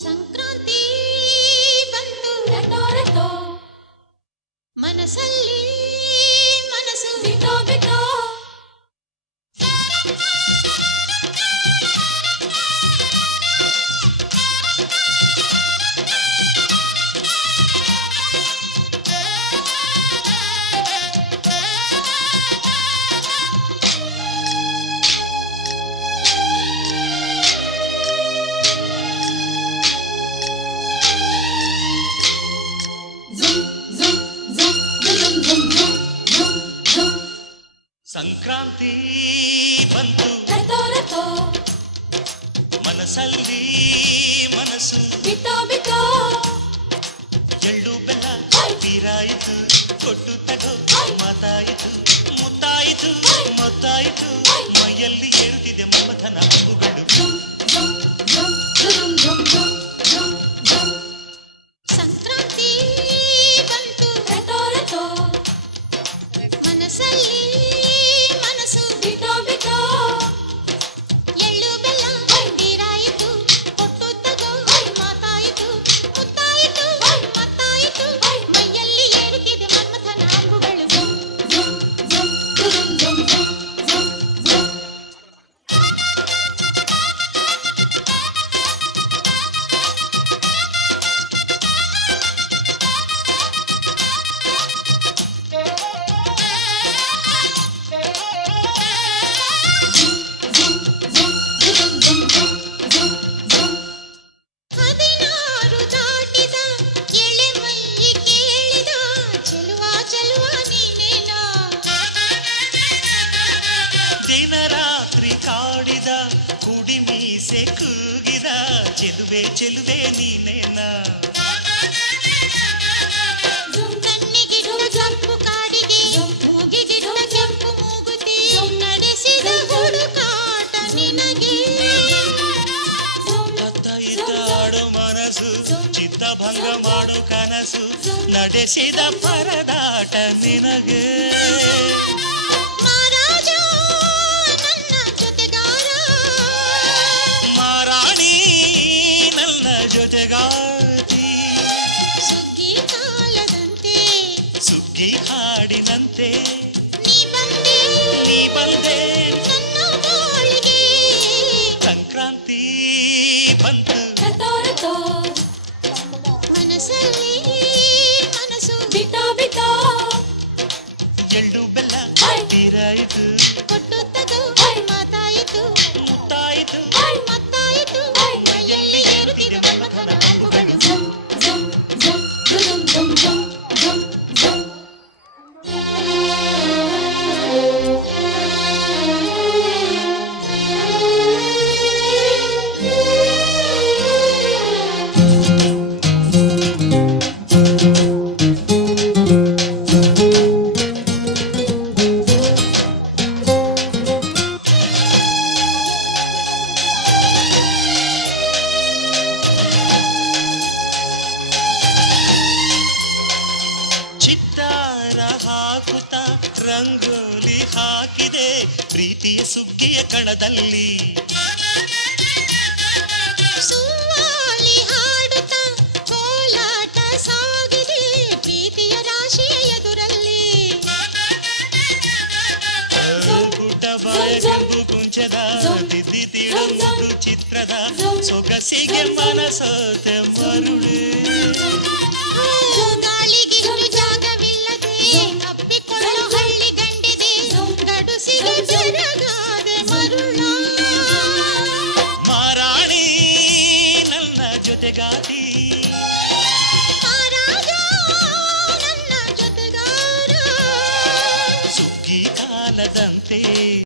ಸಂಕ್ರಾಂತಿ ಬಂತು ರಟೋ ರಟೋ ಮನಸ್ಸಲ್ಲಿ ಮನಸ್ಸು ಬಿಟೋ ಬಿಟೋ ಸಂಕ್ರಾಂತಿ ಬಂತು ರಟೋ ರಟೋ ಮನಸ್ಸಲ್ಲಿ ಮನಸ್ಸು ಬಿಟೋ ಬಿಟೋ ಎಳ್ಳು ಬೆಲ್ಲ ತೀರಾಯಿತು ಕೊಟ್ಟು ತಗೋ ಮಾತಾಯಿತು ಮುತ್ತಾಯಿತು ಮೊತ್ತಾಯಿತು ಮೈಯಲ್ಲಿ ಏರುತ್ತಿದೆ ಮಮಥನ ಹಬ್ಬುಗಳು ಸಂಕ್ರಾಂತಿ ಬಂತು ರಟೋ ರಟೋ ಮನಸ್ಸಲ್ಲಿ ಮನಸ್ಸು ಬಿಟೋ ಬಿಟೋ ಎಳ್ಳು ಬೆಲ್ಲ ತೀರಾಯಿತು ಕೊಟ್ಟು ತಗೋ ಮಾತಾಯಿತು ಮುತ್ತಾಯಿತು ಮತ್ತಾಯಿತು ಮೈಯಲ್ಲಿ ಏರುತ್ತಿದೆ ಮನ್ಮಥನ ಅಂಬುಗಳು ಹದಿನಾರು ದಾಟಿದ ಎಳೆ ಮೈ ಕೇಳಿದ ಚೆಲುವ ಚೆಲುವ ನೀನೇನಾ ದಿನ ರಾತ್ರಿ ಕಾಡಿದ ಕುಡಿ ಮೀಸೆ ಕೂಗಿದ ಚೆಲುವೆ ಚೆಲುವೆ ನೀನೇನ ಕಣ್ಣಿಗಿಡುವ ಕೆಂಪು ಕಾಡಿಗೆ ಮೂಗಿಗಿಡುವ ಕೆಂಪು ಮೂಗುತಿ ನಡೆಸಿದ ಹುಡುಕಾಟ ನಿನಗೆ ಅತ್ತ ಇತ್ತ ಆಡೋ ಮನಸ್ಸು ಚಿತ್ತಭಂಗ ಮಾಡೋ ಕನಸು ನಡೆಸಿದ ಪರದಾಟ ನಿನಗೆ ಮಹಾರಾಜ ನನ್ನ ಜೊತೆಗಾರ ಮಾರಾಣಿ ನನ್ನ ಜೊತೆಗಾತಿ ಸುಗ್ಗಿ ಕಾಲದಂತೆ ಸುಗ್ಗಿ ಹಾಡಿನಂತೆ ನೀ ಬಂದೆ ನನ್ನ ಬಾಳಿಗೆ ಸಂಕ್ರಾಂತಿ ಬಂತು ರಟೋ ರಟೋ ಮನಸ್ಸಲ್ಲಿ ಮನಸ್ಸು ಬಿಟೋ ಬಿಟೋ ಎಳ್ಳು ಬೆಲ್ಲ ತೀರಾಯಿತು ಕೊಟ್ಟು ತಗೋ ಮಾತಾಯಿತು ಮುತ್ತಾಯಿತು ಮತ್ತಾಯಿತು ಮೈಯಲ್ಲಿ ಏರುತ್ತಿದೆ ಮನ್ಮಥನ ಅಂಬುಗಳು ಚಿತ್ತಾರ ಹಾಕುತ್ತ ರಂಗೋಲಿ ಹಾಕಿದೆ ಪ್ರೀತಿಯ ಸುಗ್ಗಿಯ ಕಣದಲ್ಲಿ ಸುವಾಲಿ ಹಾಡುತ್ತ ಕೋಲಾಟ ಸಾಗಿದೆ ಪ್ರೀತಿಯ ರಾಶಿಯ ಎದುರಲ್ಲಿ ಪುಟ್ಟ ಬಾಯ ಕೆಂಪು ಕುಂಚದ ತಿದ್ದಿ ತೀಡು ಚಿತ್ರದ ಸೊಗಸಿಗೆ ಮನಸೋತೆ ಮರುಳು